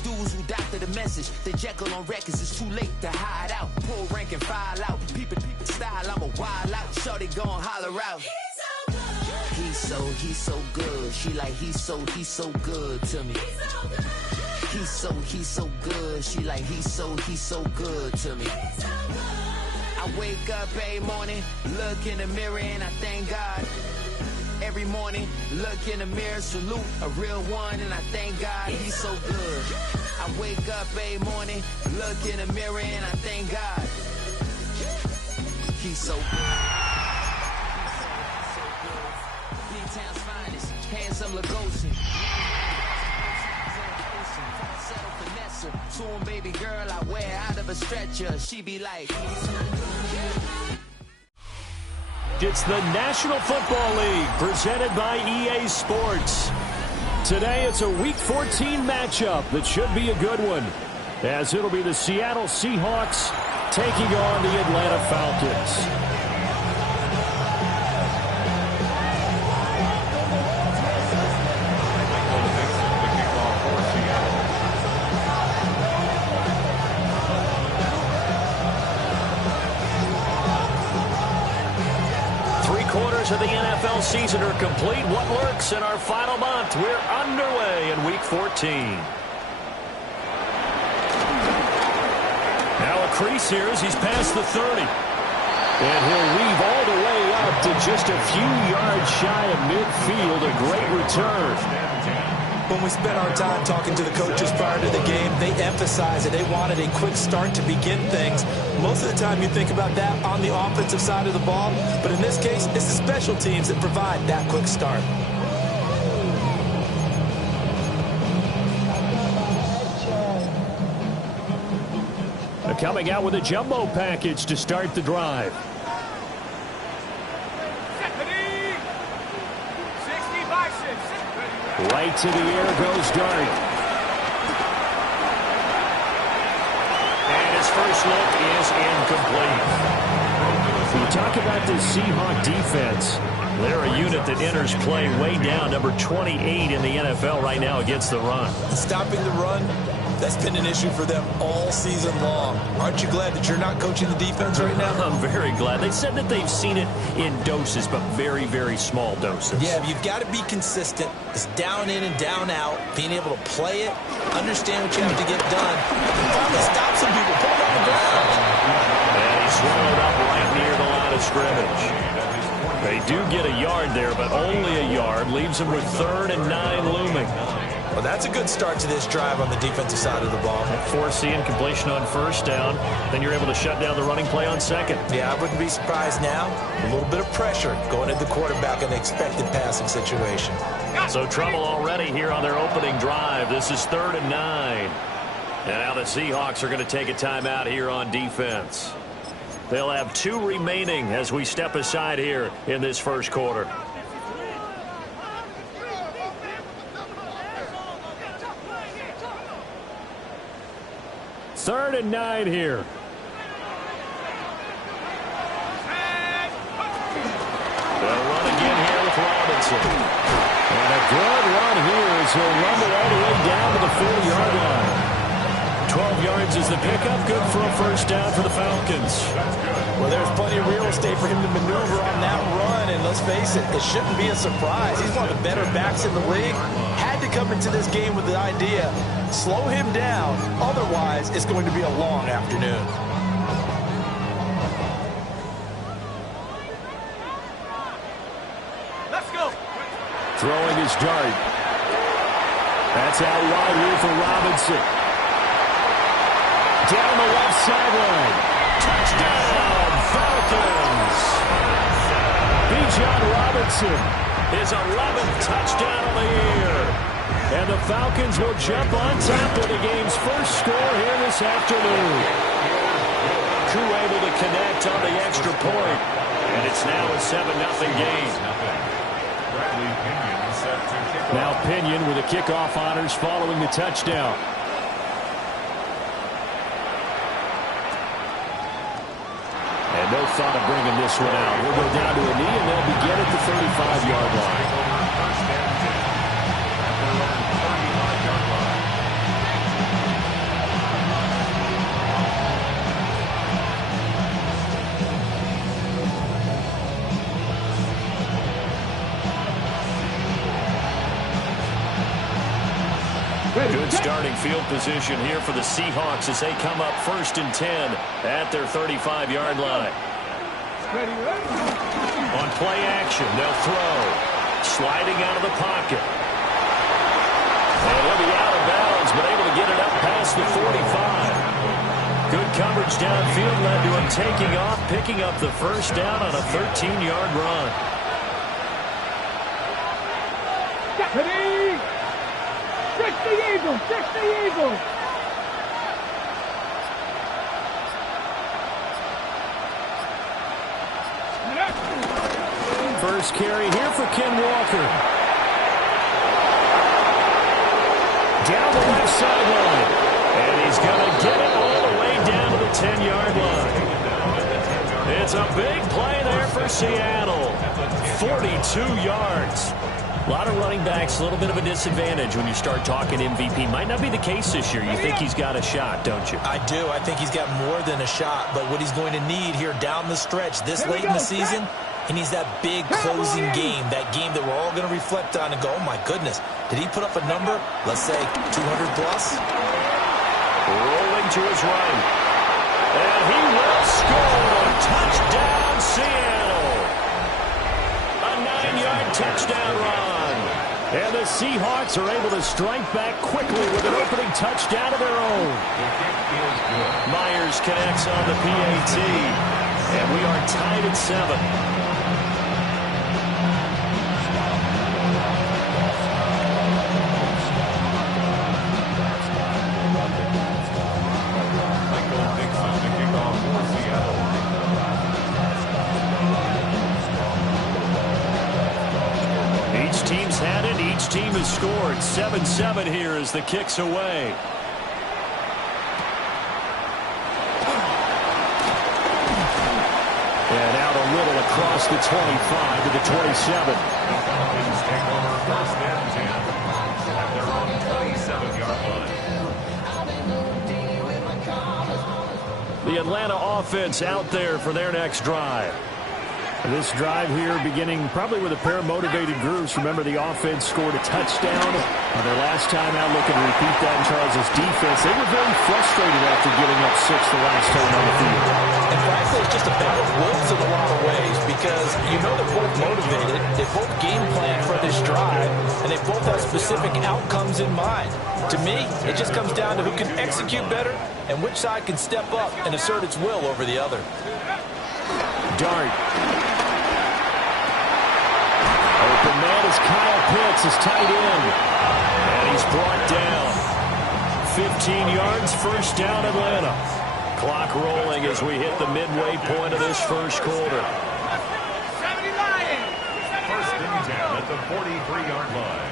dudes who doctor the message. The Jekyll on records, it's too late to hide out. Pull rank and file out. Peep style, I'm a wild out. Shorty gon' holler out. He's so good. She like he's so good to me. He's so good. She like he's so good to me. I wake up every morning, look in the mirror and I thank God. Every morning, look in the mirror, salute a real one and I thank God he's so good. I wake up every morning, look in the mirror and I thank God he's so good. B-Town's finest, handsome Lugosi. Soon, baby girl, I wear out of a stretcher. She be like, it's the National Football League presented by EA Sports. Today it's a Week 14 matchup that should be a good one, as it'll be the Seattle Seahawks taking on the Atlanta Falcons. Of the NFL season are complete. What lurks in our final month? We're underway in Week 14. Now a crease here as he's past the 30. And he'll weave all the way up to just a few yards shy of midfield. A great return. When we spent our time talking to the coaches prior to the game, they emphasized that they wanted a quick start to begin things. Most of the time you think about that on the offensive side of the ball, but in this case, it's the special teams that provide that quick start. They're coming out with a jumbo package to start the drive. Right to the air goes Dart. And his first look is incomplete. When you talk about the Seahawk defense, they're a unit that enters play way down, number 28 in the NFL right now against the run. Stopping the run, that's been an issue for them all season long. Aren't you glad that you're not coaching the defense right now? I'm very glad. They said that they've seen it in doses, but very, very small doses. Yeah, you've got to be consistent. It's down in and down out, being able to play it, understand what you have to get done, and finally stop some people, put them on the ground. And he's swallowed up right near the line of scrimmage. They do get a yard there, but only a yard. Leaves them with 3rd and 9 looming. Well, that's a good start to this drive on the defensive side of the ball. Forcing completion on first down. Then you're able to shut down the running play on second. Yeah, I wouldn't be surprised now. A little bit of pressure going at the quarterback in the expected passing situation. So trouble already here on their opening drive. This is 3rd and 9. And now the Seahawks are going to take a timeout here on defense. They'll have 2 remaining as we step aside here in this first quarter. 3rd and 9 here. They'll run again here with Robinson. And a good run here as he'll rumble all the way down to the 40-yard line. 12 yards is the pickup. Good for a first down for the Falcons. Well, there's plenty of real estate for him to maneuver on that run. And let's face it, it shouldn't be a surprise. He's one of the better backs in the league. Had to come into this game with the idea, slow him down. Otherwise, it's going to be a long afternoon. Let's go. Throwing his Dart. That's out wide here for Robinson. Down the left sideline. Touchdown, Falcons. Bijan Robinson, his 11th touchdown of the year. And the Falcons will jump on top of the game's first score here this afternoon. Crew able to connect on the extra point. And it's now a 7-0 game. Now Pinion with the kickoff honors following the touchdown. And no thought of bringing this one out. We'll go down to a knee, and they'll begin at the 35-yard line. Good starting field position here for the Seahawks as they come up 1st and 10 at their 35-yard line. On play action, they'll throw. Sliding out of the pocket. And he'll be out of bounds, but able to get it up past the 45. Good coverage downfield led to him taking off, picking up the first down on a 13-yard run. Fix the Eagle! Fix the Eagle! First carry here for Ken Walker. Down the left sideline. And he's going to get it all the way down to the 10-yard line. It's a big play there for Seattle. 42 yards. A lot of running backs, a little bit of a disadvantage when you start talking MVP. Might not be the case this year. You think he's got a shot, don't you? I do. I think he's got more than a shot. But what he's going to need here down the stretch this late in the season, he needs that big closing game, that game that we're all going to reflect on and go, oh, my goodness, did he put up a number, let's say, 200-plus? Rolling to his right. And he will score. Touchdown, Seattle. A 9-yard touchdown run. And the Seahawks are able to strike back quickly with an opening touchdown of their own. Myers connects on the PAT. And we are tied at 7. Each team's had it. Each team has scored. 7-7 here as the kick's away. And out a little across the 25 to the 27. Take over 1st and 10 at their own 27-yard line. The Atlanta offense out there for their next drive. This drive here beginning probably with a pair of motivated groups. Remember, the offense scored a touchdown their last time out, looking to repeat that in Charles' defense. They were very frustrated after giving up 6 the last time on the field. And frankly, it's just a battle of wills in a lot of ways because you know they're both motivated, they both game plan for this drive, and they both have specific outcomes in mind. To me, it just comes down to who can execute better and which side can step up and assert its will over the other. Dart. Open man is Kyle Pitts, his tight end. And he's brought down. 15 yards, first down Atlanta. Clock rolling as we hit the midway point of this first quarter. 1st and 10 at the 43-yard line.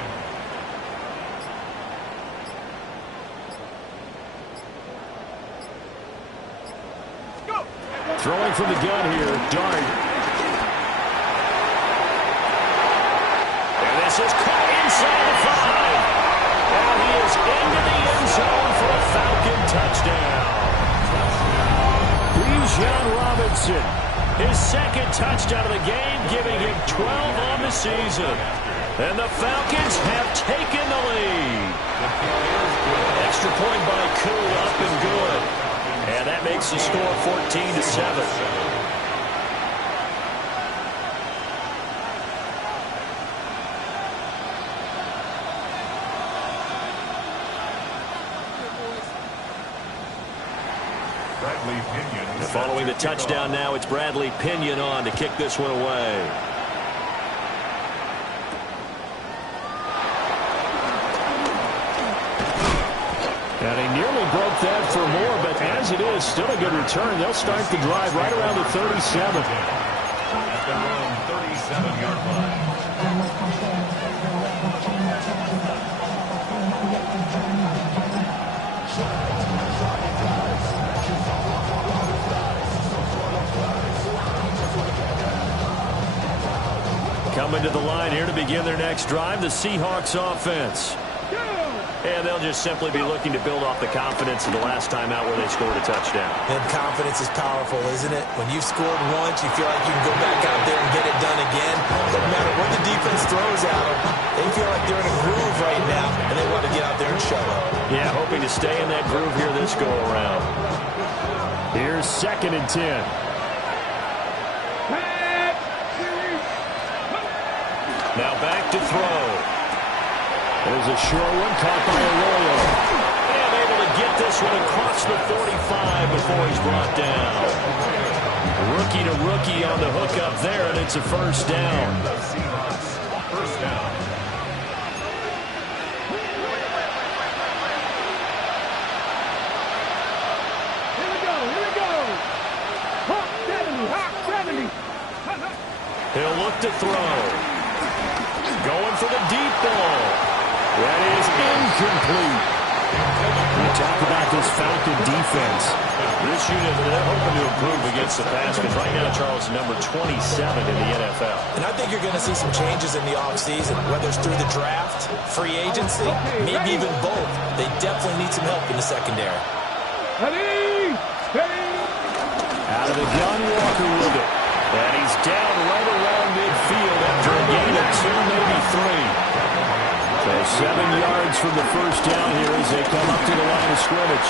Throwing from the gun here, Dart. And this is caught inside the 5. And he is into the end zone for a Falcon touchdown. Bijan Robinson, his 2nd touchdown of the game, giving him 12 on the season. And the Falcons have taken the lead. Extra point by Koo, up and good. And that makes the score 14-7. Following the touchdown now, it's Bradley Pinion on to kick this one away. And he nearly broke that for more, but as it is, still a good return. They'll start the drive right around the 37. At their own 37-yard line. Coming to the line here to begin their next drive, the Seahawks offense. And they'll just simply be looking to build off the confidence of the last time out where they scored a touchdown. And confidence is powerful, isn't it? When you've scored once, you feel like you can go back out there and get it done again. No matter what the defense throws at them, they feel like they're in a groove right now, and they want to get out there and show up. Yeah, hoping to stay in that groove here this go-around. Here's 2nd and 10. Now back to throw. There's a short one caught by Arroyo. And able to get this one across the 45 before he's brought down. Rookie to rookie on the hook up there, and it's a first down. First down. He'll look to throw. Going for the deep ball. That is incomplete. We talk about this Falcon defense. This unit, they're hoping to improve against the pass because right now, Charles, number 27 in the NFL. And I think you're going to see some changes in the offseason, whether it's through the draft, free agency, maybe even both. They definitely need some help in the secondary. Out of the gun, Walker with it. And he's down right around midfield after a gain of 2, maybe 3. So 7 yards from the first down here as they come up to the line of scrimmage.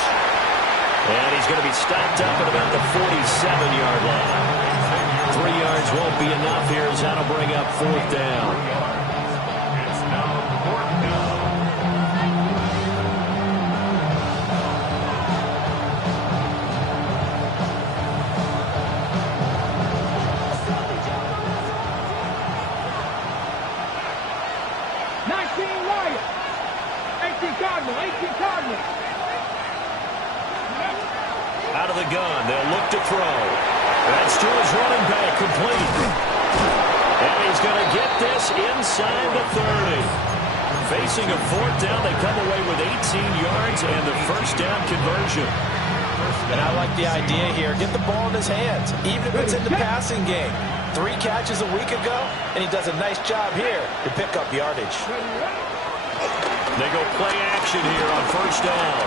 And he's going to be stopped up at about the 47-yard line. 3 yards won't be enough here as that'll bring up 4th down. It's now 4th down. Out of the gun, they'll look to throw. That's to his running back, complete. And he's going to get this inside the 30. Facing a 4th down, they come away with 18 yards and the first down conversion. And I like the idea here. Get the ball in his hands, even if it's in the passing game. 3 catches a week ago, and he does a nice job here to pick up yardage. They go play action here on first down.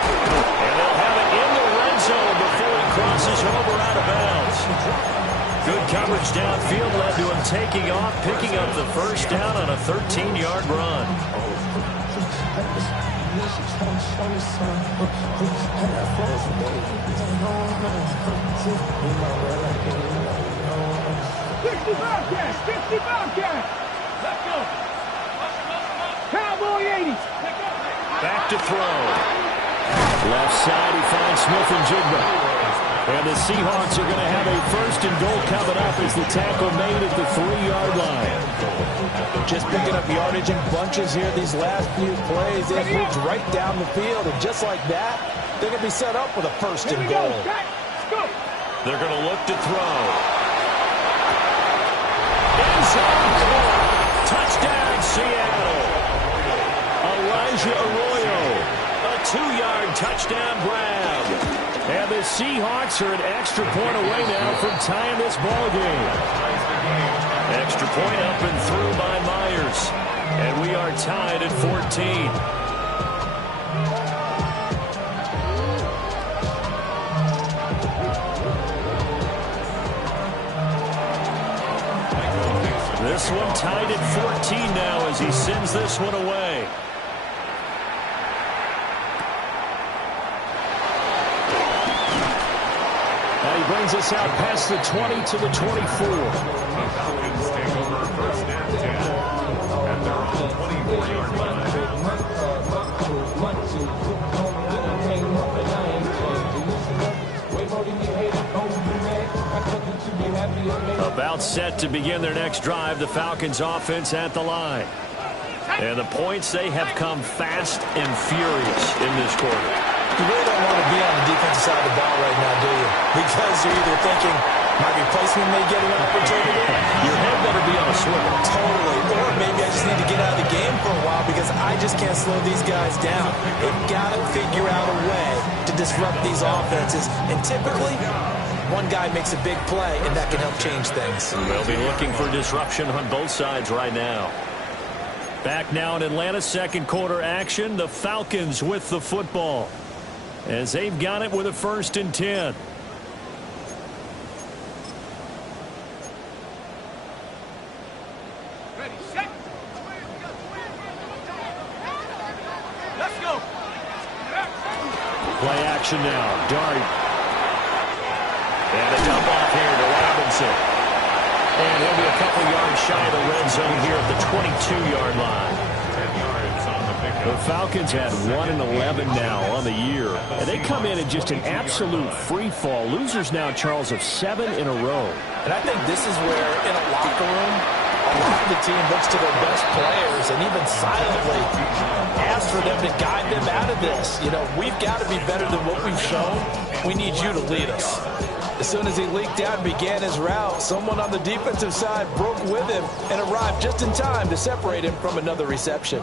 And they'll have it in the red zone before he crosses over out of bounds. Good coverage downfield led to him taking off, picking up the first down on a 13-yard run. Let's go. Cowboy 80. Back to throw. Left side, he finds Smith and Jigba. And the Seahawks are going to have a 1st and goal coming up as the tackle made at the 3-yard line. Just picking up yardage in bunches here these last few plays. They moved right down the field, and just like that, they're going to be set up with a 1st and goal. They're going to look to throw. End zone caught. Touchdown, Seattle. Elijah Arroyo, a 2-yard touchdown grab. And the Seahawks are an extra point away now from tying this ball game. Extra point up and through by Myers. And we are tied at 14. This one tied at 14 now as he sends this one away. And he brings us out past the 20 to the 24. The Falcons take over 1st and 10 at their own 24-yard line. About set to begin their next drive, the Falcons offense at the line. And the points, they have come fast and furious in this quarter. You really don't want to be on the defensive side of the ball right now, do you? Because you're either thinking, my replacement may get an opportunity. Your head better be on a swivel. Totally. Or maybe I just need to get out of the game for a while because I just can't slow these guys down. They've got to figure out a way to disrupt these offenses. And typically, one guy makes a big play, and that can help change things. They'll be looking for disruption on both sides right now. Back now in Atlanta's 2nd quarter action, the Falcons with the football, as they've got it with a 1st and 10. Play action now. Dart. And a dump off here to Robinson. And he'll be a couple yards shy of the red zone here at the 22-yard line. 10 yards on the pickup. The Falcons had 1-11 now on the year. And they come in just an absolute free fall. Losers now, Charles, of 7 in a row. And I think this is where, in a locker room, a lot of the team looks to their best players and even silently asks for them to guide them out of this. You know, we've got to be better than what we've shown. We need you to lead us. As soon as he leaked out and began his route, someone on the defensive side broke with him and arrived just in time to separate him from another reception.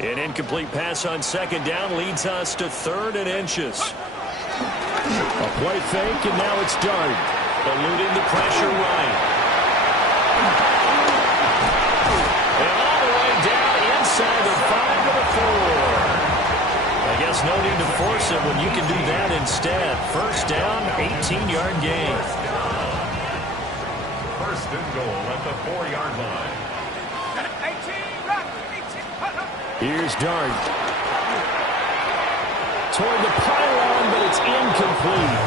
An incomplete pass on second down leads us to 3rd and inches. A play fake, and now it's Dart. Eluding the pressure right. And all the way down inside the 5 to the 4. I guess no need to force it when you can do that instead. First down, 18-yard gain. First and goal at the 4-yard line. Here's Dart. Toward the pylon, but it's incomplete.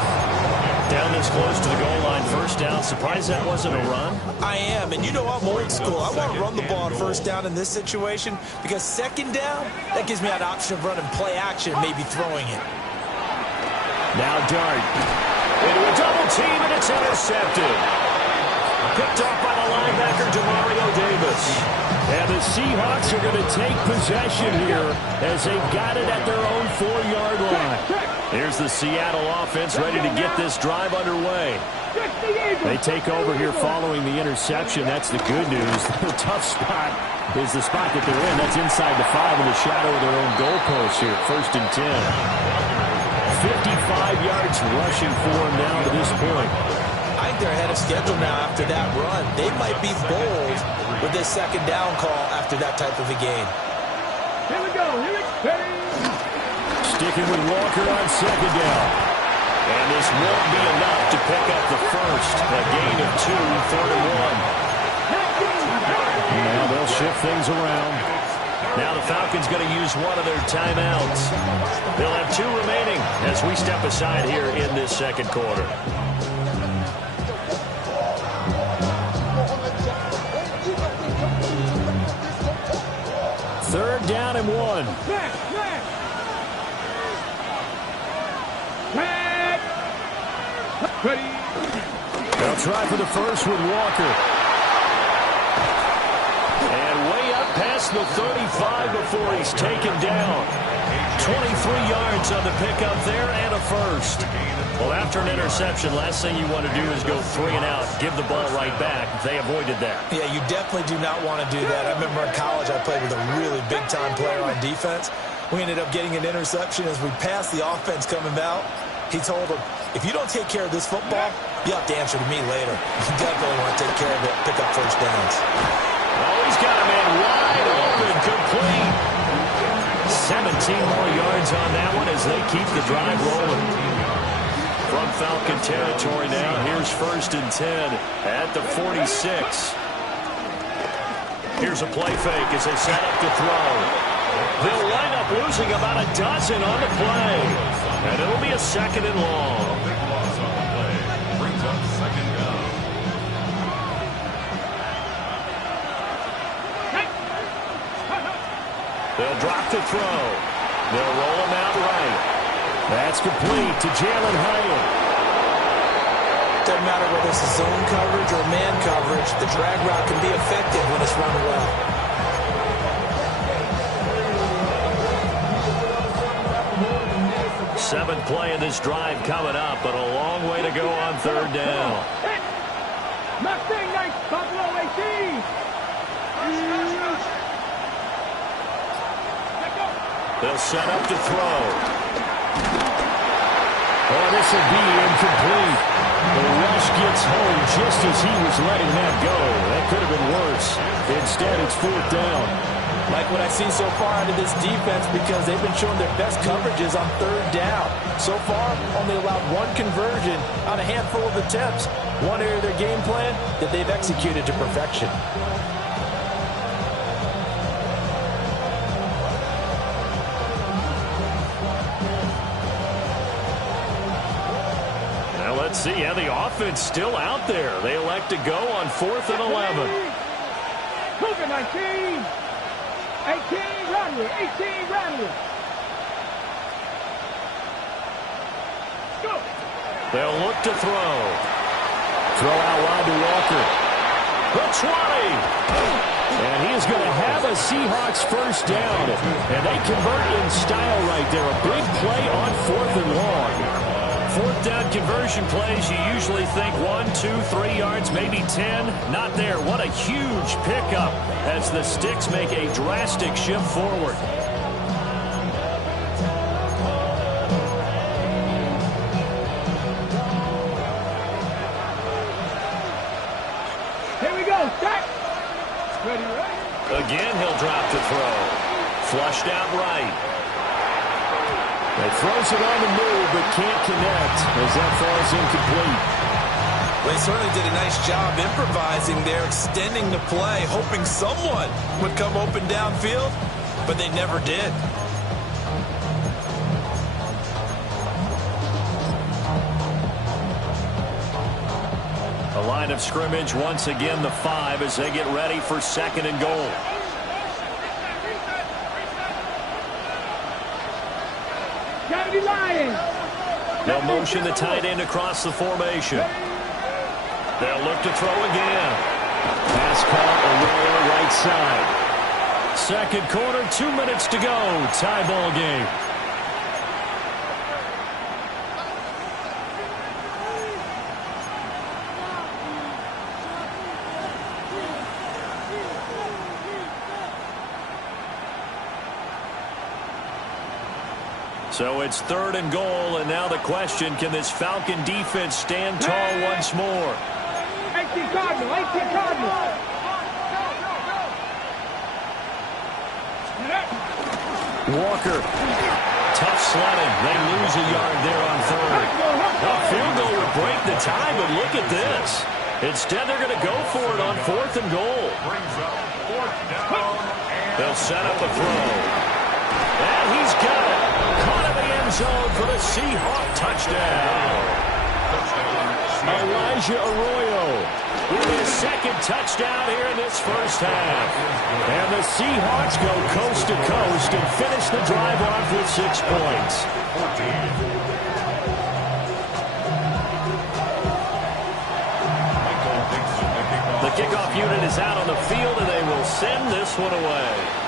Down this close to the goal line, first down. Surprised that wasn't a run? I am, and you know I'm old school. I want to run the ball on first down in this situation because second down, that gives me an option of running play action, maybe throwing it. Now Dart. Into a double team, and it's intercepted. Picked off by the linebacker, Demario Davis. And the Seahawks are going to take possession here as they got it at their own 4-yard line. Here's the Seattle offense ready to get this drive underway. They take over here following the interception. That's the good news. The tough spot is the spot that they're in. That's inside the 5 in the shadow of their own goalpost here. 1st and 10. 55 yards rushing for them now to this point. I think they're ahead of schedule now after that run. They might be bold with this second down call after that type of a game. Here we go. Sticking with Walker on second down. And this won't be enough to pick up the first. A gain of 2, 3rd and 1. Now they'll shift things around. Now the Falcons going to use one of their timeouts. They'll have 2 remaining as we step aside here in this second quarter. Third down and 1. They'll try for the first with Walker. And way up past the 35 before he's taken down. 23 yards on the pickup there and a first. Well, after an interception, last thing you want to do is go 3 and out, give the ball right back. They avoided that. Yeah, you definitely do not want to do that. I remember in college I played with a really big-time player on defense. We ended up getting an interception as we passed the offense coming out. He told him, if you don't take care of this football, you have to answer to me later. You definitely want to take care of it, pick up first downs. Oh, he's got a man wide open, complete. 17 more yards on that one as they keep the drive rolling. From Falcon territory now, here's 1st and 10 at the 46. Here's a play fake as they set up to throw. They'll wind up losing about a dozen on the play. And it'll be a 2nd and long. Big loss on the play. Brings up 2nd down. They'll drop to throw. They'll roll him out right. That's complete to Jalen Hyatt. Doesn't matter whether it's a zone coverage or man coverage, the drag route can be effective when it's run well. Seventh play of this drive coming up, but a long way to go on 3rd down. Mustang Knights, Buffalo 18. They'll set up to throw. Oh, this will be incomplete. The rush gets home just as he was letting that go. That could have been worse. Instead, it's 4th down. Like what I've seen so far out of this defense because they've been showing their best coverages on 3rd down. So far, only allowed 1 conversion on a handful of attempts. One area of their game plan that they've executed to perfection. Let's see, yeah, the offense still out there. They elect to go on 4th and 11. Cougar 19. 18, Rattler. 18, Rattler. Go. They'll look to throw. Throw out wide to Walker. The 20. And he is going to have a Seahawks first down. And they convert in style right there. A big play on 4th and long. 4th down conversion plays, you usually think 1, 2, 3 yards, maybe 10. Not there. What a huge pickup as the Sticks make a drastic shift forward. Here we go. Stack. Ready, right? Again, he'll drop to throw. Flushed out right. He throws it on the move, but can't connect as that falls incomplete. Well, they certainly did a nice job improvising there, extending the play, hoping someone would come open downfield, but they never did. A line of scrimmage, once again the 5 as they get ready for 2nd and goal. They'll motion the tight end across the formation. They'll look to throw again. Pass caught, Arroyo right side. 2nd quarter, 2 minutes to go. Tie ball game. So it's 3rd and goal, and now the question, can this Falcon defense stand tall once more? 18 Cardinal, 18 Cardinal. Walker, tough sledding. They lose a yard there on 3rd. A field goal would break the tie, but look at this. Instead, they're going to go for it on 4th and goal. They'll set up a throw. And he's got it. Caught in the end zone for the Seahawk touchdown. Elijah Arroyo with his 2nd touchdown here in this first half. And the Seahawks go coast to coast and finish the drive off with 6 points. The kickoff unit is out on the field, and they will send this one away.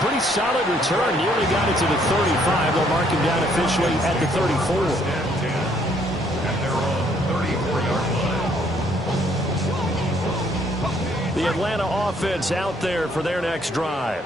Pretty solid return. Nearly got it to the 35. They'll mark him down officially at the 34. And they're on the 34-yard line. The Atlanta offense out there for their next drive.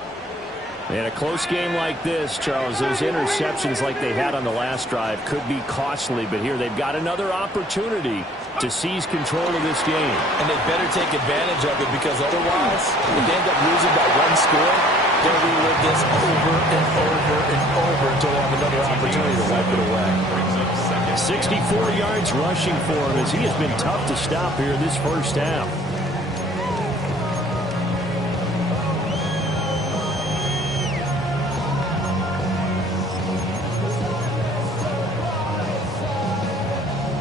In a close game like this, Charles, those interceptions like they had on the last drive could be costly, but here they've got another opportunity to seize control of this game. And they better take advantage of it, because otherwise, if they end up losing by 1 score, they'll relive this over and over and over until they have another opportunity to wipe it away. 64 yards rushing for him as he has been tough to stop here this first half.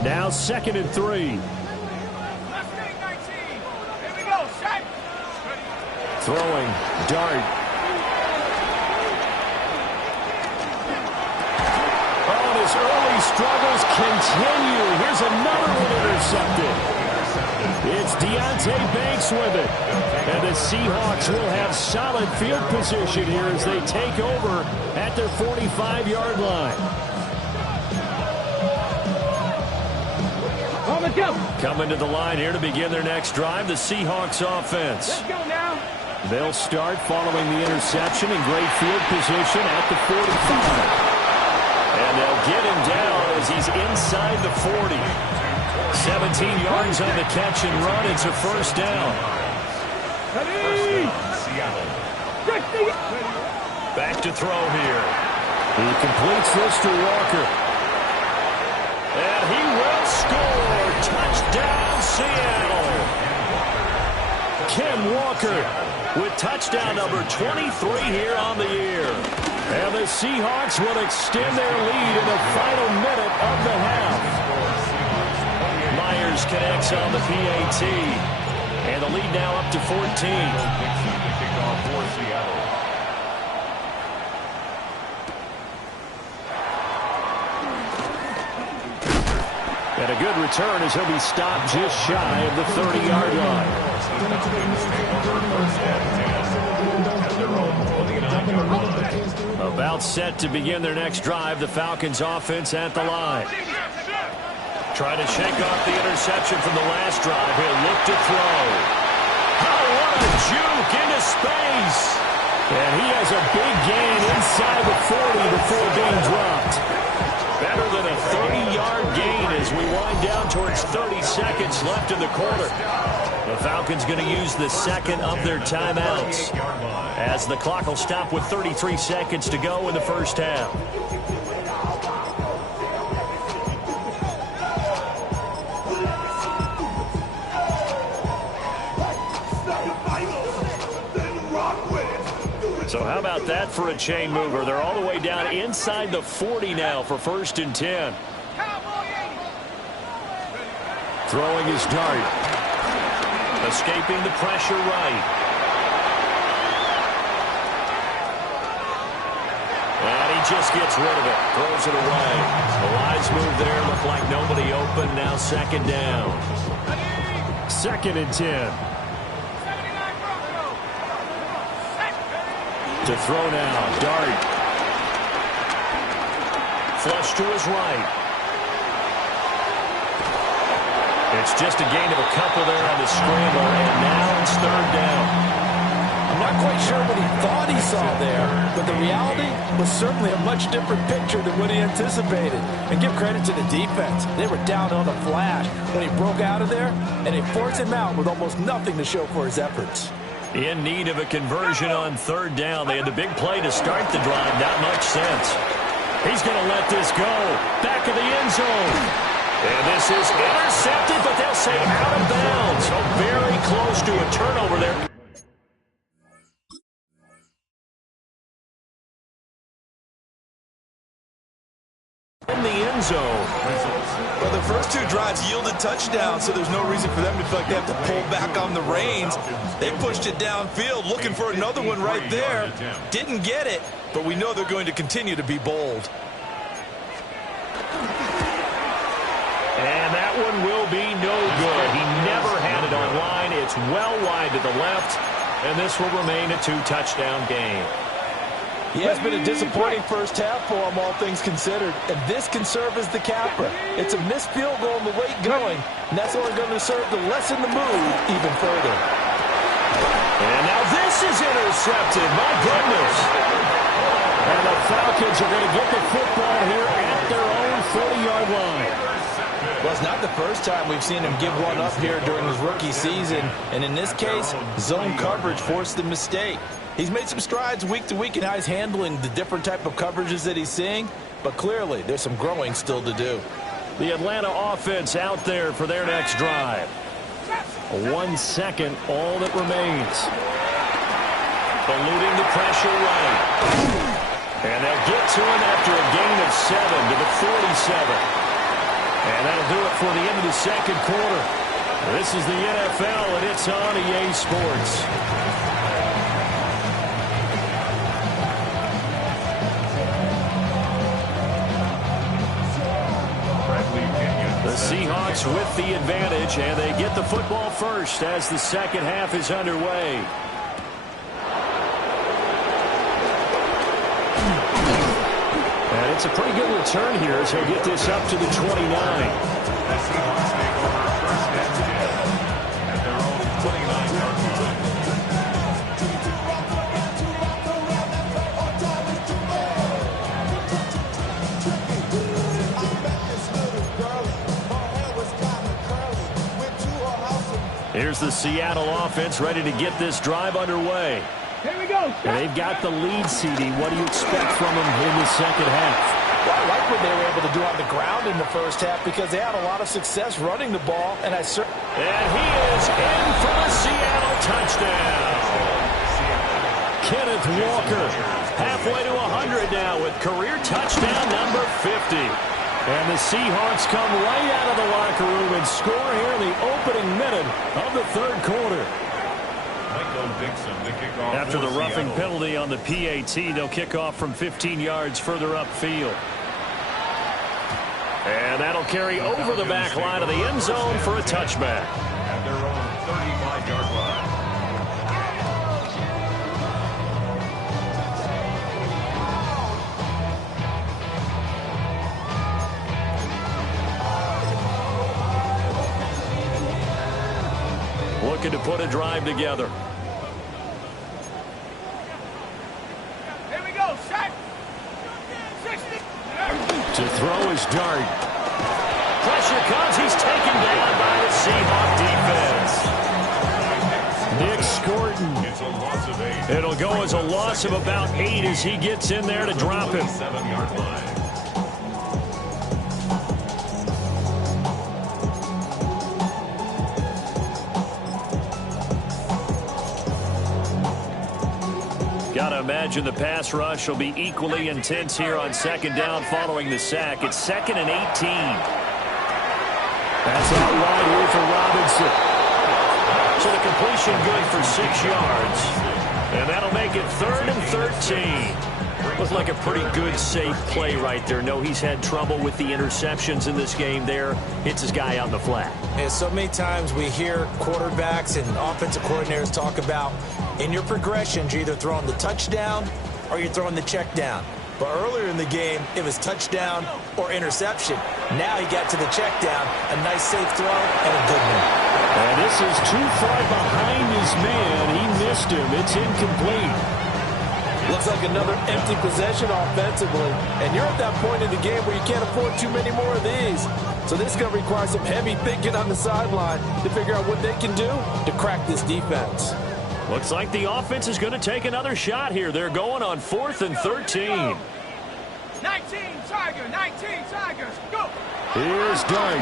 Now 2nd and 3. Throwing, dart. Oh, and his early struggles continue. Here's another one intercepted. It's Deonte Banks with it. And the Seahawks will have solid field position here as they take over at their 45-yard line. Coming to the line here to begin their next drive, the Seahawks offense. Let's go now. They'll start following the interception in great field position at the 45. And they'll get him down as he's inside the 40. 17 yards on the catch and run. It's a first down. Back to throw here. He completes this to Walker. And he will score. Touchdown, Seattle. Ken Walker with touchdown number 23 here on the year. And the Seahawks will extend their lead in the final minute of the half. Myers connects on the PAT. And the lead now up to 14. And a good return as he'll be stopped just shy of the 30-yard line. About set to begin their next drive, the Falcons offense at the line. Trying to shake off the interception from the last drive. He'll look to throw. Oh, what a juke into space. And he has a big gain inside the 40 before being dropped. Better than a 30-yard gain as we wind down towards 30 seconds left in the quarter. The Falcons going to use the second of their timeouts as the clock will stop with 33 seconds to go in the first half. So how about that for a chain mover? They're all the way down inside the 40 now for 1st and 10. Throwing his dart. Escaping the pressure right. And he just gets rid of it. Throws it away. The wise move there. Looked like nobody open. Now 2nd down. 2nd and 10. To throw now, dart. Flush to his right. It's just a gain of a couple there on the scramble, and now it's 3rd down. I'm not quite sure what he thought he saw there, but the reality was certainly a much different picture than what he anticipated. And give credit to the defense. They were down on the flash when he broke out of there, and they forced him out with almost nothing to show for his efforts. In need of a conversion on 3rd down. They had the big play to start the drive. Not much sense. He's going to let this go. Back of the end zone. And this is intercepted, but they'll say out of bounds. So very close to a turnover there. In the end zone. Well, the first 2 drives yielded touchdowns, so there's no reason for them to feel like they have to pull back on the reins. They pushed it downfield, looking for another one right there. Didn't get it, but we know they're going to continue to be bold. And that one will be no good. He never had it on line. It's well wide to the left, and this will remain a 2-touchdown game. Yeah, it's been a disappointing first half for him, all things considered. And this can serve as the capper. It's a missed field goal in the late going, and that's only going to serve to lessen the mood even further. And now this is intercepted. My goodness. And the Falcons are going to get the football here at their own 40-yard line. Well, it's not the first time we've seen him give one up here during his rookie season. And in this case, zone coverage forced the mistake. He's made some strides week to week in how he's handling the different type of coverages that he's seeing, but clearly there's some growing still to do. The Atlanta offense out there for their next drive. 1 second, all that remains. Eluding the pressure right. And they'll get to him after a gain of 7 to the 47. And that'll do it for the end of the second quarter. This is the NFL, and it's on EA Sports. The Seahawks with the advantage, and they get the football first as the second half is underway. And it's a pretty good return here as he'll get this up to the 29. The Seahawks take over 1st and 10 at their own 29-yard line. Here's the Seattle offense ready to get this drive underway. Here we go. And they've got the lead, CD. What do you expect from them in the second half? Well, I like what they were able to do on the ground in the first half because they had a lot of success running the ball. And he is in for the Seattle touchdown. Kenneth Walker halfway to 100 now with career touchdown number 50. And the Seahawks come right out of the locker room and score here in the opening minute of the third quarter. After the roughing penalty on the PAT, they'll kick off from 15 yards further upfield. And that'll carry over the back line of the end zone for a touchback. At their own 35-yard line. Looking to put a drive together. Here we go, set. 60. To throw his dart. Pressure comes. He's taken down by the Seahawk defense. Nick Scorton. It's a loss of 8. It'll go as a loss of about 8 as he gets in there to drop him. 7-yard line. Got to imagine the pass rush will be equally intense here on second down following the sack. It's 2nd and 18. That's out wide here for Robinson. So the completion good for 6 yards. And that'll make it 3rd and 13. Looks like a pretty good, safe play right there. No, he's had trouble with the interceptions in this game there. Hits his guy out in the flat. And so many times we hear quarterbacks and offensive coordinators talk about in your progressions, you're either throwing the touchdown or you're throwing the check down. But earlier in the game, it was touchdown or interception. Now he got to the check down, a nice safe throw, and a good one. And this is too far behind his man. He missed him. It's incomplete. Looks like another empty possession offensively. And you're at that point in the game where you can't afford too many more of these. So this is going to require some heavy thinking on the sideline to figure out what they can do to crack this defense. Looks like the offense is going to take another shot here. They're going on 4th and 13. 19 Tigers, 19 Tigers, go! Here's Dart.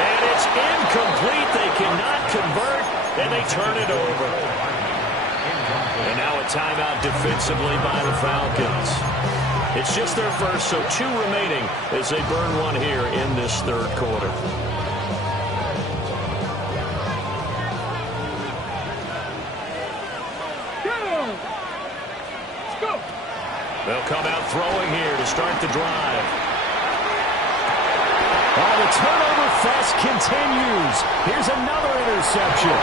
And it's incomplete. They cannot convert, and they turn it over. And now a timeout defensively by the Falcons. It's just their first, so 2 remaining as they burn one here in this third quarter. They'll come out throwing here to start the drive. Oh, the turnover fest continues. Here's another interception.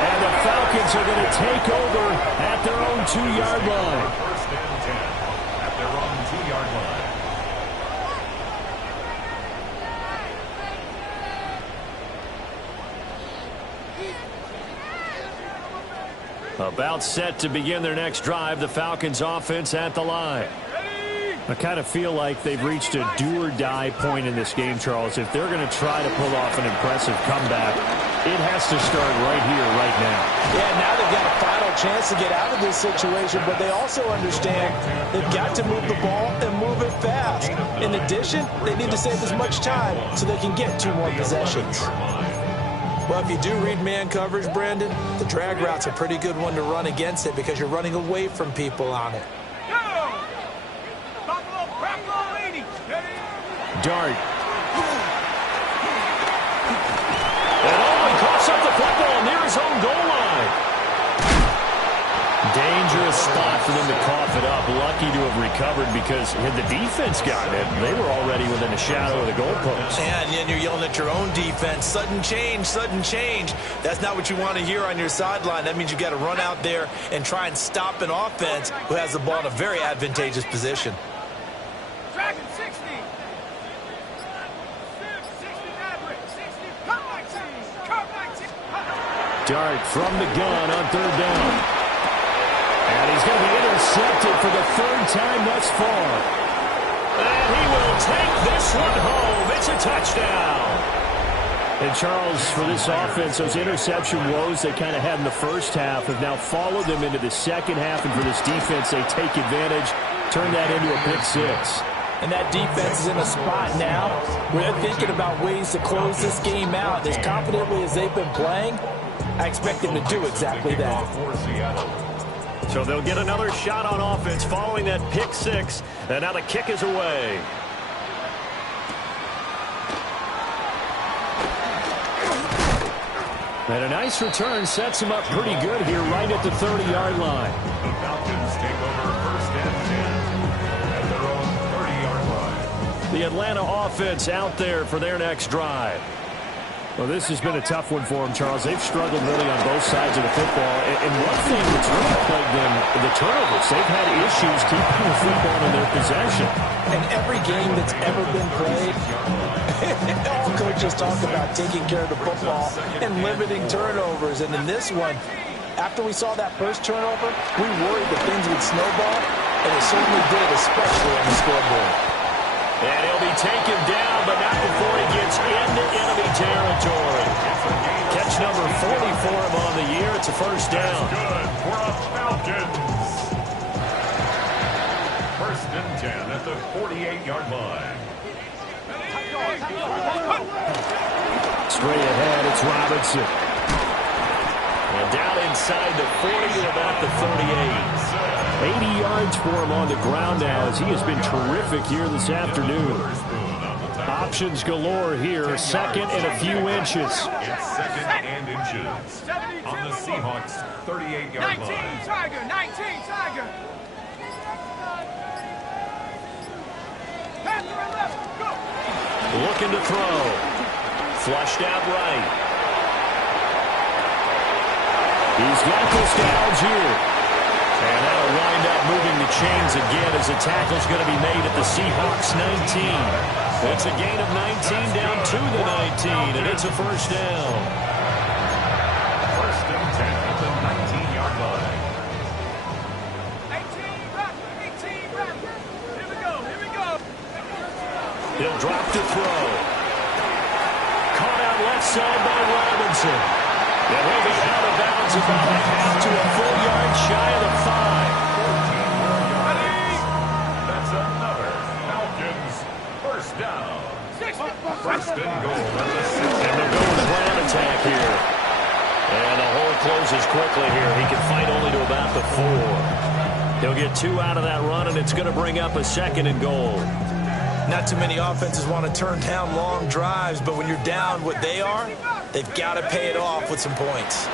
And the Falcons are going to take over at their own 2-yard line. 1st and 10 at their own 2-yard line. About set to begin their next drive, the Falcons offense at the line. I kind of feel like they've reached a do-or-die point in this game, Charles. If they're going to try to pull off an impressive comeback, it has to start right here, right now. Yeah, now they've got a final chance to get out of this situation, but they also understand they've got to move the ball and move it fast. In addition, they need to save as much time so they can get 2 more possessions. Well, if you do read man coverage, Brandon, the drag route's a pretty good one to run against it because you're running away from people on it. Dart. And he coughs up the football near his own goal line. Dangerous spot for them to cough it up. Lucky to have recovered because had the defense gotten it, they were already within a shadow of the goalpost. And then you're yelling at your own defense. Sudden change, sudden change. That's not what you want to hear on your sideline. That means you got to run out there and try and stop an offense who has the ball in a very advantageous position. Dragon 60. 60 Maverick. 60 Cup 19. Cup 19. Dart from the gun on 3rd down. And he's going to be intercepted for the 3rd time thus far. And he will take this one home. It's a touchdown. And Charles, for this offense, those interception woes they kind of had in the first half have now followed them into the second half. And for this defense, they take advantage, turn that into a pick six. And that defense is in a spot now where they're thinking about ways to close this game out. As confidently as they've been playing, I expect them to do exactly that. So they'll get another shot on offense following that pick six. And now the kick is away. And a nice return sets him up pretty good here right at the 30-yard line. The Falcons take over first and 10 at their own 30-yard line. The Atlanta offense out there for their next drive. Well, this has been a tough one for them, Charles. They've struggled really on both sides of the football. And one thing that's really plagued them, the turnovers. They've had issues keeping the football in their possession. And every game that's ever been played, all coaches talk about taking care of the football and limiting turnovers. And in this one, after we saw that first turnover, we worried that things would snowball, and it certainly did, especially on the scoreboard. And he'll be taken down, but not before he gets into enemy territory. Catch number 40 for him on the year. It's a first down. Good for a Falcons. First and 10 at the 48-yard line. Straight ahead, it's Robinson. And down inside the 40 to about the 38. 80 yards for him on the ground now as he has been terrific here this afternoon. Options galore here. Second and a few inches. It's second and inches on the Seahawks' 38-yard line. 19 Tiger, 19 Tiger. Pass to the left, go. Looking to throw. Flushed out right. He's got this to Algier. And that'll wind up moving the chains again as the tackle's going to be made at the Seahawks 19. It's a gain of 19 down to the 19, and it's a first down. First and 10 at the 19-yard line. 18 back, 18 back. Here we go, here we go. He'll drop to throw. Caught out left side by Robinson. And he'll be out of bounds about a half to a full yard shy of the 5. 14 more yards. That's another Falcons first down. First and goal at the 6. And they'll go with a ground attack here. And the hole closes quickly here. He can fight only to about the 4. He'll get 2 out of that run, and it's going to bring up a second and goal. Not too many offenses want to turn down long drives, but when you're down what they are, they've got to pay it off with some points.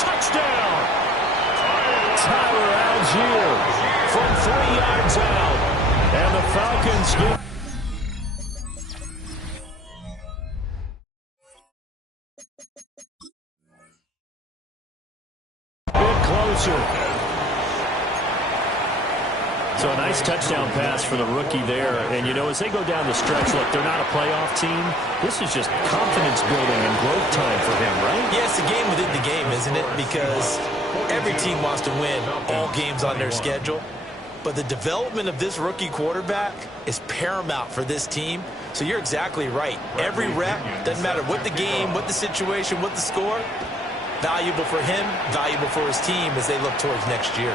Touchdown! Tyler Algier from 3 yards out. And the Falcons get... a bit closer. So a nice touchdown pass for the rookie there. And, you know, as they go down the stretch, look, they're not a playoff team. This is just confidence building and growth time for him, right? Yeah, it's the game within the game, isn't it? Because every team wants to win all games on their schedule. But the development of this rookie quarterback is paramount for this team. So you're exactly right. Every rep, doesn't matter what the game, what the situation, what the score, valuable for him, valuable for his team as they look towards next year.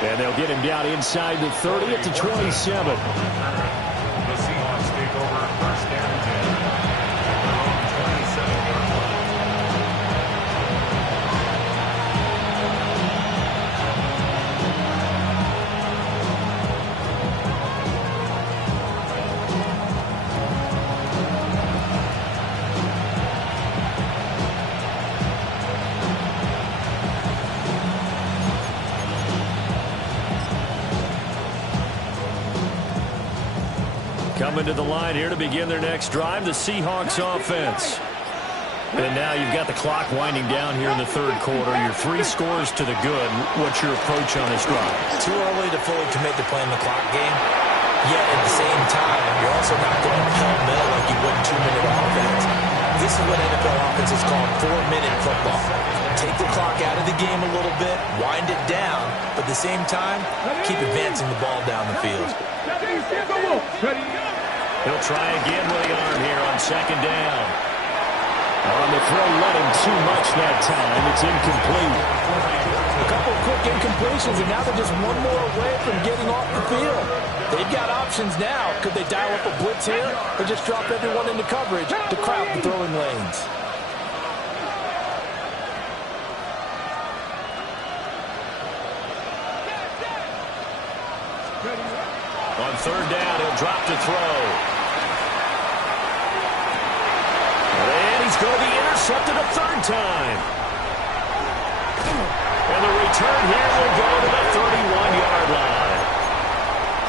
And they'll get him down inside the 30 at the 27. The Seahawks take over first and 10 at their own 27-yard line. Coming to the line here to begin their next drive, the Seahawks offense. And now you've got the clock winding down here in the third quarter. Your 3 scores to the good. What's your approach on this drive? Too early to fully commit to playing the clock game. Yet at the same time, you're also not going pell-mell like you would in 2-minute offense. This is what NFL offenses call 4-minute football. Take the clock out of the game a little bit, wind it down, but at the same time, keep advancing the ball down the field. He'll try again with the arm here on second down. On the throw, let him too much that time. It's incomplete. A couple of quick incompletions, and now they're just one more away from getting off the field. They've got options now. Could they dial up a blitz here or just drop everyone into coverage to crowd the throwing lanes? On third down, he'll drop to throw. And he's going to be intercepted a third time. And the return here will go to the 31-yard line.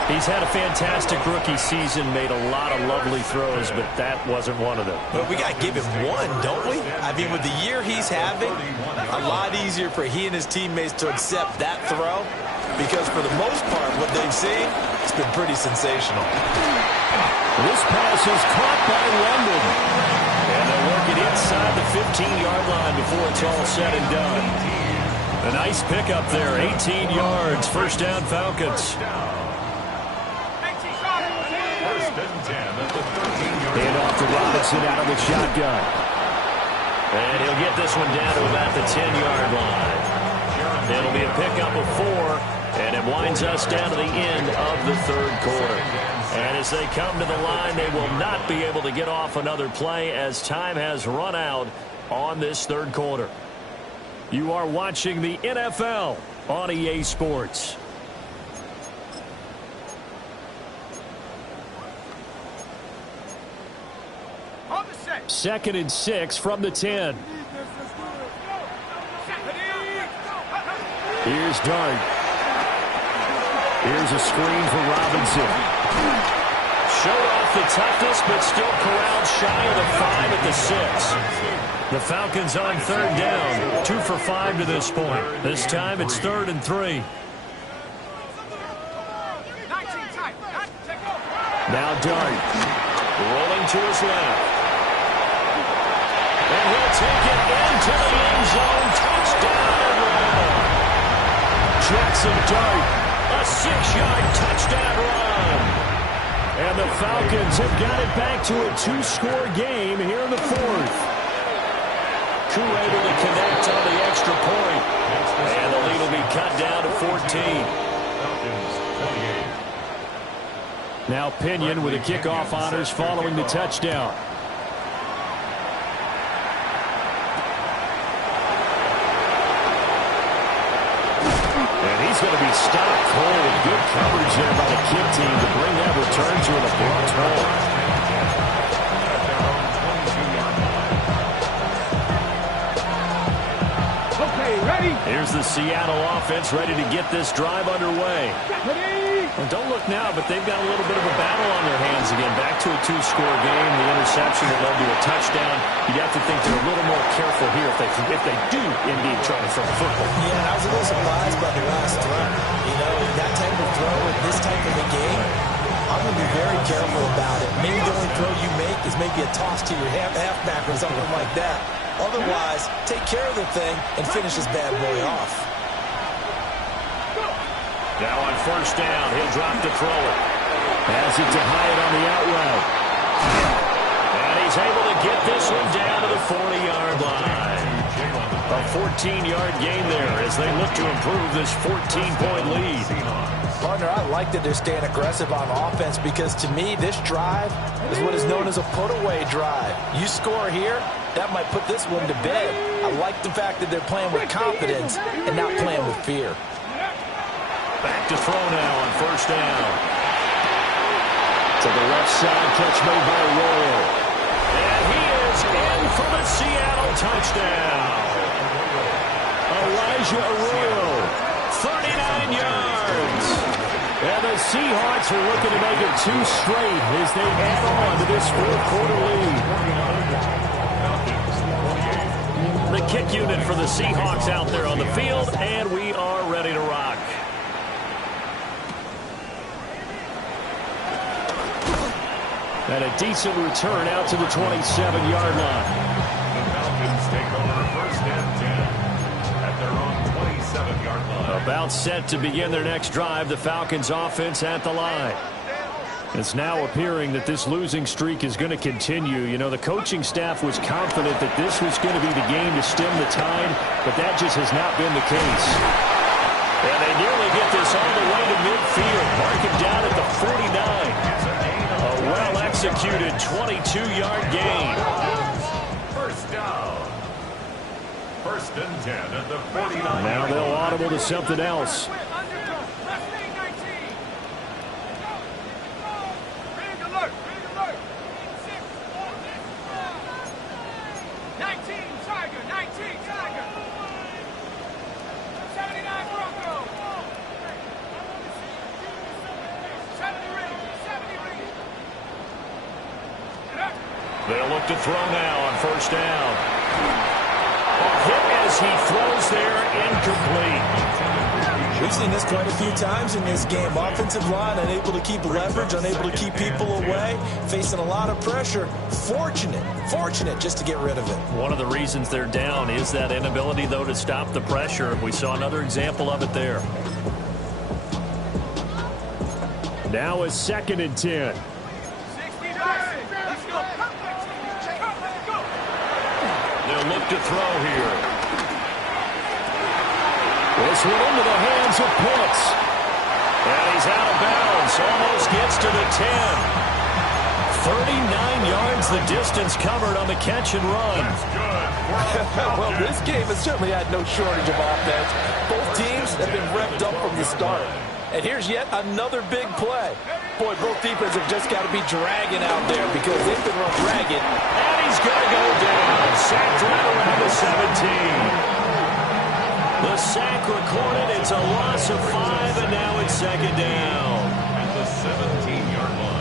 He's had a fantastic rookie season, made a lot of lovely throws, but that wasn't one of them. But we got to give him one, don't we? I mean, with the year he's having, a lot easier for he and his teammates to accept that throw, because for the most part, what they've seen, it's been pretty sensational. This pass is caught by London. And they'll work it inside the 15-yard line before it's all said and done. A nice pickup there, 18 yards, first down Falcons. Hand off to Robinson out of the shotgun. And he'll get this one down to about the 10-yard line. It'll be a pickup of 4, and it winds us down to the end of the third quarter. And as they come to the line, they will not be able to get off another play as time has run out on this third quarter. You are watching the NFL on EA Sports. Second and 6 from the 10. Here's Dart. Here's a screen for Robinson. Showed off the toughness, but still corralled shy of the 5 at the 6. The Falcons on third down, 2 for 5 to this point. This time it's 3rd and 3. Now Dart, rolling to his left. And he'll take it into the end zone. Touchdown run. Jackson Dart, a 6-yard touchdown run. And the Falcons have got it back to a 2-score game here in the 4th. Crew able to connect on the extra point. And the lead will be cut down to 14. Now Pinion with the kickoff honors following the touchdown. He's going to be stopped cold. Good coverage there by the kick team to bring that return to an abrupt halt. Okay, ready? Here's the Seattle offense ready to get this drive underway. Well, don't look now, but they've got a little bit of a battle on their hands again. Back to a 2-score game. The interception that led to a touchdown. You'd have to think they're a little more careful here if they do indeed try to throw the football. Yeah, and I was a little surprised by the last throw. You know, that type of throw in this type of a game, I'm going to be very careful about it. Maybe the only throw you make is maybe a toss to your halfback or something like that. Otherwise, take care of the thing and finish this bad boy off. Now on first down, he'll drop to throw it. Has it to Hyatt on the out route. And he's able to get this one down to the 40-yard line. A 14-yard gain there as they look to improve this 14-point lead. Partner, I like that they're staying aggressive on offense because to me, this drive is what is known as a put-away drive. You score here, that might put this one to bed. I like the fact that they're playing with confidence and not playing with fear. Back to throw now on first down. To the left side, catch made by Royal. And he is in for the Seattle touchdown. Elijah Arroyo, 39 yards. And the Seahawks are looking to make it 2 straight as they add on to this 4th quarter lead. The kick unit for the Seahawks out there on the field, and we are ready to rock. And a decent return out to the 27-yard line. The Falcons take over first and 10 at their own 27-yard line. About set to begin their next drive. The Falcons offense at the line. It's now appearing that this losing streak is going to continue. You know, the coaching staff was confident that this was going to be the game to stem the tide, but that just has not been the case. And they nearly get this all the way to midfield. Mark it down at the 49. A well-executed 22-yard gain. First down. First and 10 at the 49. Now they'll audible to something else. They'll look to throw now on first down. Hit as he throws there, incomplete. We've seen this quite a few times in this game. Offensive line unable to keep leverage, unable to keep people away, facing a lot of pressure. Fortunate just to get rid of it. One of the reasons they're down is that inability, though, to stop the pressure. We saw another example of it there. Now is 2nd and 10. They'll look to throw here. This one into the hands of Pitts. And he's out of bounds. Almost gets to the 10. 39 yards the distance covered on the catch and run. Well, this game has certainly had no shortage of offense. Both teams have been revved up from the start. And here's yet another big play. Boy, both defenses have just got to be dragging out there because they've been run ragged. And he's going to go down. Sacked right around the 17. The sack recorded. It's a loss of 5, and now it's 2nd down. At the 17-yard line.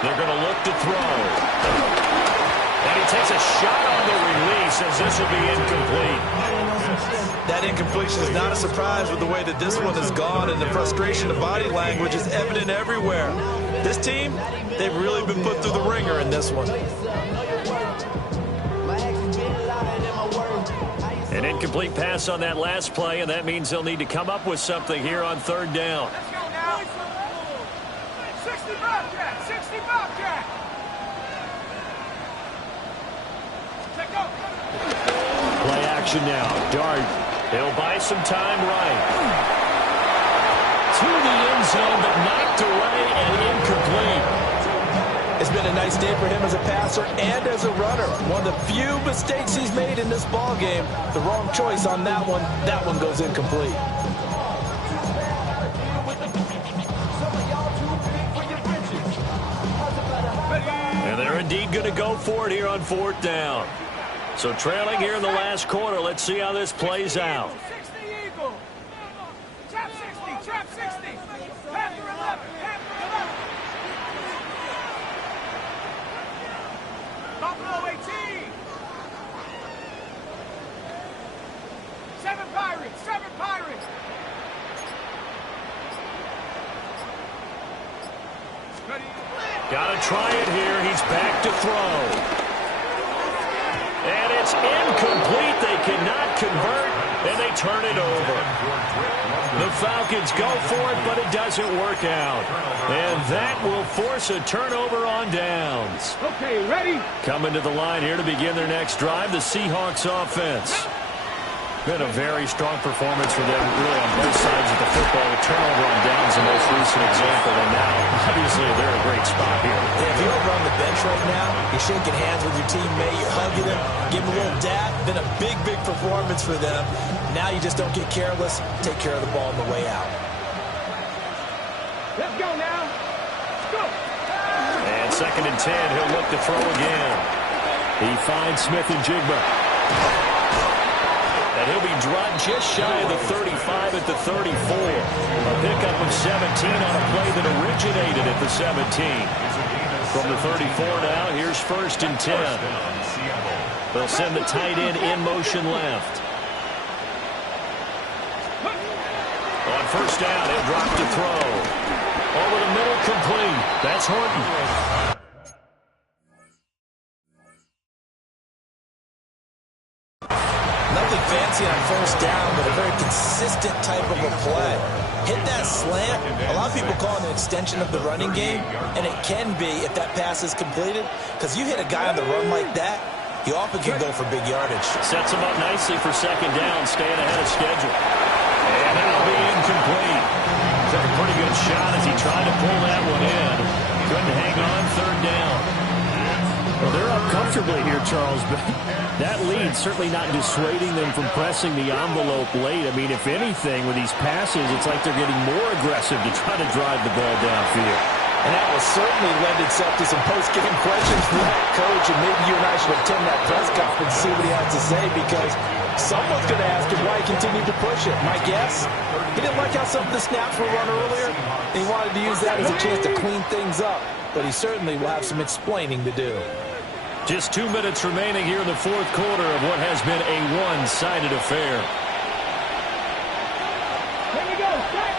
They're going to look to throw. And he takes a shot on the release as this will be incomplete. That incompletion is not a surprise with the way that this one has gone, and the frustration of body language is evident everywhere. This team, they've really been put through the ringer in this one. An incomplete pass on that last play, and that means they'll need to come up with something here on 3rd down. Play action now. Dart. He'll buy some time right. To the end zone, but knocked away and incomplete. It's been a nice day for him as a passer and as a runner. One of the few mistakes he's made in this ball game. The wrong choice on that one. That one goes incomplete. And they're indeed going to go for it here on 4th down. So trailing here in the last quarter. Let's see how this plays out. Got to try it here. He's back to throw. And it's incomplete. They cannot convert, and they turn it over. The Falcons go for it, but it doesn't work out. And that will force a turnover on downs. Okay, ready? Coming to the line here to begin their next drive, the Seahawks offense. Been a very strong performance for them, really, on both sides of the football. The turnover on downs, the most recent example, and now, obviously, they're in a great spot here. Yeah, if you're over on the bench right now, you're shaking hands with your teammate, you're hugging them, giving a little dab. Been a big performance for them. Now you just don't get careless. Take care of the ball on the way out. Let's go now. Let's go. And 2nd and 10, he'll look to throw again. He finds Smith and Jigba. And he'll be dropped just shy of the 35 at the 34. A pickup of 17 on a play that originated at the 17. From the 34 now, here's 1st and 10. They'll send the tight end in motion left. On 1st down, he'll drop to throw. Over the middle, complete. That's Horton. Nothing fancy on 1st down, but a very consistent type of a play. Hit that slant. A lot of people call it an extension of the running game, and it can be if that pass is completed, because you hit a guy on the run like that, he often can go for big yardage. Sets him up nicely for 2nd down, staying ahead of schedule. And that'll be incomplete. Took a pretty good shot as he tried to pull that one in. Couldn't hang on 3rd down. Well, they're up comfortably here, Charles, but that lead certainly not dissuading them from pressing the envelope late. I mean, if anything, with these passes, it's like they're getting more aggressive to try to drive the ball downfield. And that will certainly lend itself to some post-game questions for that coach, and maybe you and I should attend that press conference and see what he has to say, because someone's going to ask him why he continued to push it. My guess, he didn't like how some of the snaps were run earlier, and he wanted to use that as a chance to clean things up, but he certainly will have some explaining to do. Just 2 minutes remaining here in the 4th quarter of what has been a one-sided affair. Here we go, set.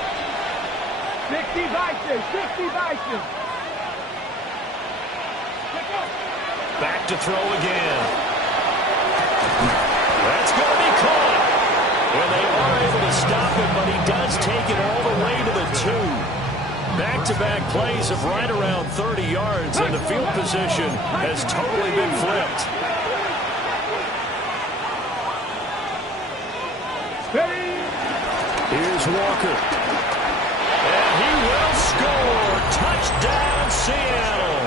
60 vices, 60 vices. Back to throw again. That's going to be caught. And they are able to stop it, but he does take it all the way to the 2. Back-to-back plays of right around 30 yards, and the field position has totally been flipped. Here's Walker. And he will score. Touchdown, Seattle.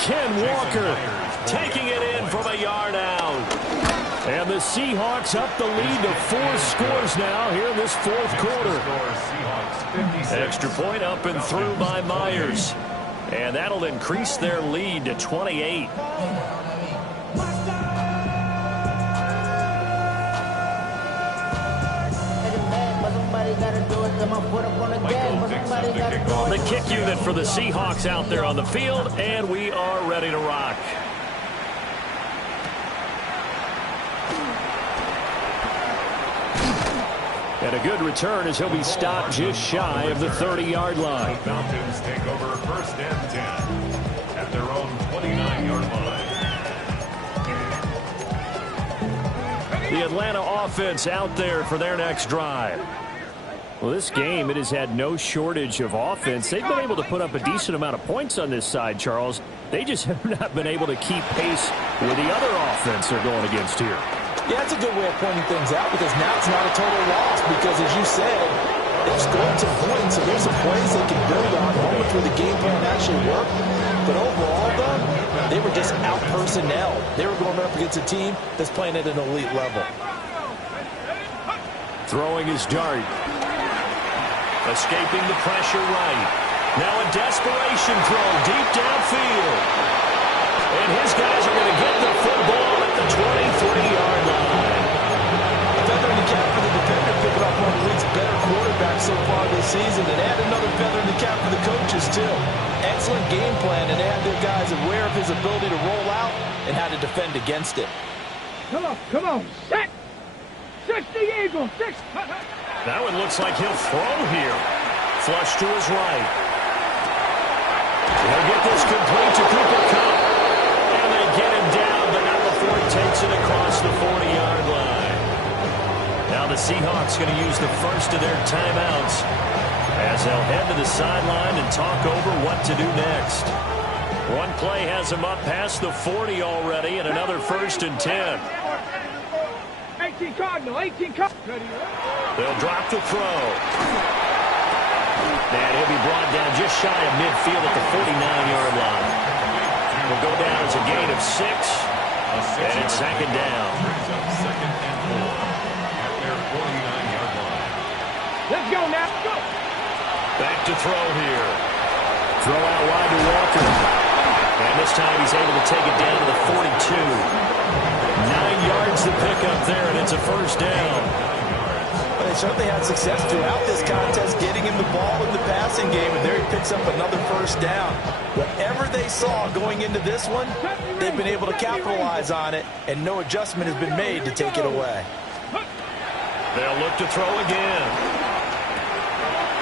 Ken Walker taking it in from a yard out. And the Seahawks up the lead to 4 scores now here in this 4th quarter. Extra point up and through by Myers. And that'll increase their lead to 28. The kick unit for the Seahawks out there on the field, and we are ready to rock. And a good return as he'll be stopped just shy of the 30-yard line. The Falcons take over 1st and 10 at their own 29-yard line. The Atlanta offense out there for their next drive. Well, this game, it has had no shortage of offense. They've been able to put up a decent amount of points on this side, Charles. They just have not been able to keep pace with the other offense they're going against here. Yeah, that's a good way of pointing things out, because now it's not a total loss, because as you said, they've scored some points, so there's some plays they can build on, moments where the game plan actually worked. But overall, though, they were just out personnel. They were going up against a team that's playing at an elite level. Throwing his dart. Escaping the pressure right. Now a desperation throw deep downfield. And his guys are going to get the football at the 23-yard line. A feather in the cap for the defender, picking up one of the league's better quarterbacks so far this season, and add another feather in the cap for the coaches, too. Excellent game plan, and they had their guys aware of his ability to roll out and how to defend against it. Come on, set. 60 Eagles, 6. Now it looks like he'll throw here. Flush to his right. He'll get this complete to Cooper Kupp. And they get him down, but not before he takes it across the 40-yard line. Now the Seahawks going to use the first of their timeouts as they'll head to the sideline and talk over what to do next. One play has him up past the 40 already, and another 1st and 10. 18 Cardinal, 18 Cardinal. They'll drop the throw. And he'll be brought down just shy of midfield at the 49-yard line. Will go down as a gain of 6. And it's 2nd down. Second and 4 at their 49-yard line. Let's go now. Go. Back to throw here. Throw out wide to Walker. And this time he's able to take it down to the 42. 9 yards to pick up there, and it's a first down. Well, they certainly had success throughout this contest getting him the ball in the passing game, and there he picks up another first down. Whatever they saw going into this one, they've been able to capitalize on it, and no adjustment has been made to take it away. They'll look to throw again.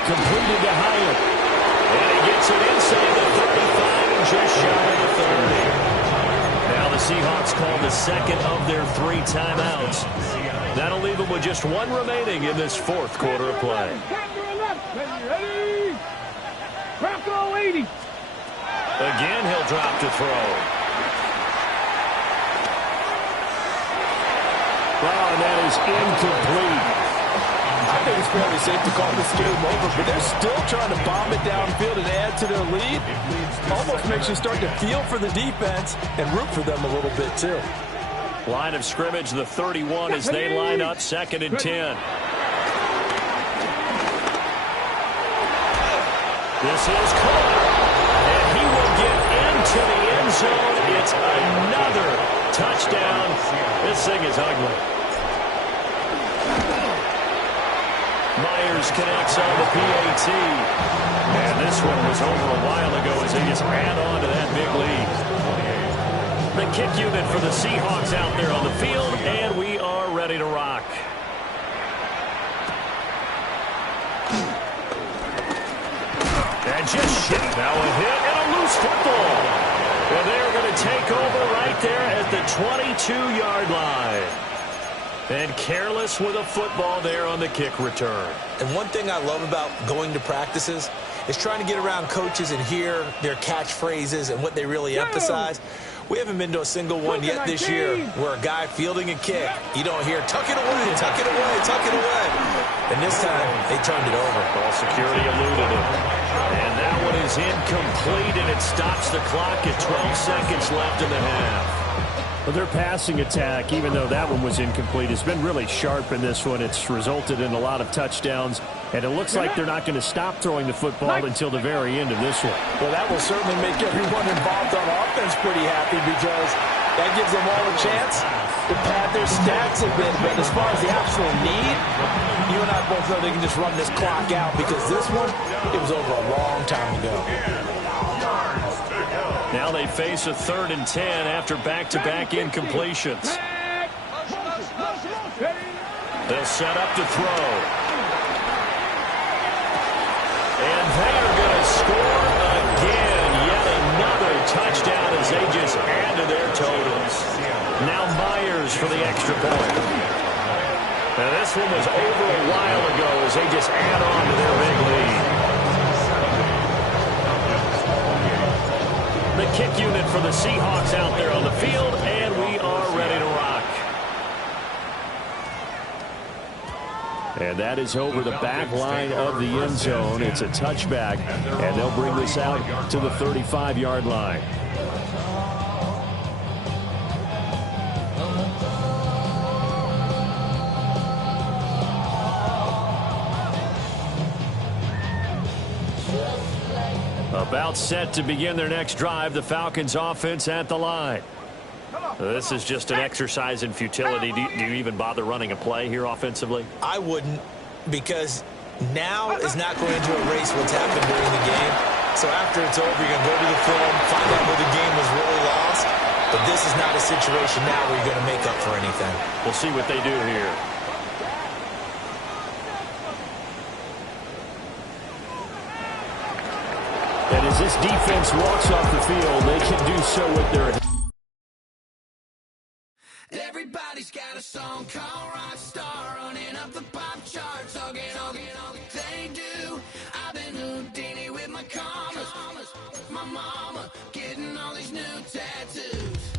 Completed to Hyatt. And he gets it inside the 35 and just shy of the 30. Now the Seahawks call the second of their 3 timeouts. That'll leave them with just 1 remaining in this fourth quarter of play. Again, he'll drop to throw. Well, and that is incomplete. I think it's fairly safe to call this game over, but they're still trying to bomb it downfield and add to their lead. Almost makes you start to feel for the defense and root for them a little bit, too. Line of scrimmage, the 31 as they line up 2nd and 10. This is caught, and he will get into the end zone. It's another touchdown. This thing is ugly. Myers connects on the PAT. And this one was over a while ago as they just add on to that big lead. The kick unit for the Seahawks out there on the field, and we are ready to rock. And just shit. Now a hit and a loose football. And they're going to take over right there at the 22-yard line. And careless with a football there on the kick return. And one thing I love about going to practices is trying to get around coaches and hear their catchphrases and what they really emphasize. We haven't been to a single one yet this year where a guy fielding a kick, you don't hear, tuck it away, tuck it away, tuck it away. And this time, they turned it over. Ball security eluded him. And that one is incomplete, and it stops the clock at 12 seconds left in the half. Well, their passing attack, even though that one was incomplete, has been really sharp in this one. It's resulted in a lot of touchdowns, and it looks like they're not going to stop throwing the football until the very end of this one. Well, that will certainly make everyone involved on offense pretty happy because that gives them all a chance to pad their stats a bit. But as far as the actual need, you and I both know they can just run this clock out because this one, it was over a long time ago. Now they face a 3rd and 10 after back-to-back incompletions. They'll set up to throw. And they are going to score again. Yet another touchdown as they just add to their totals. Now Myers for the extra point. Now this one was over a while ago as they just add on to their big lead. The kick unit for the Seahawks out there on the field, and we are ready to rock. And that is over the back line of the end zone. It's a touchback, and they'll bring this out to the 35-yard line. About set to begin their next drive, the Falcons offense at the line. This is just an exercise in futility. Do you even bother running a play here offensively? I wouldn't, because now is not going to erase what's happened during the game. So after it's over, you're going to go to the film, find out where the game was really lost. But this is not a situation now where you're going to make up for anything. We'll see what they do here. And as this defense walks off the field, they can do so with their... Everybody's got a song called Rock Star, running up the pop charts. They do. I've been Houdini with my commas. My mama getting all these new tattoos.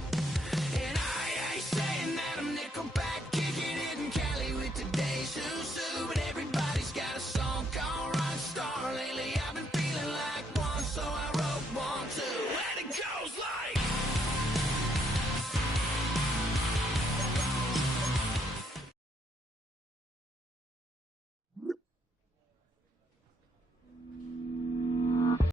And I ain't saying that I'm Nickelback, kicking it in Cali with today's Susu. But everybody's got a song called Rock Star. Lately I've been feeling like one, so I wrote one too. Let it go.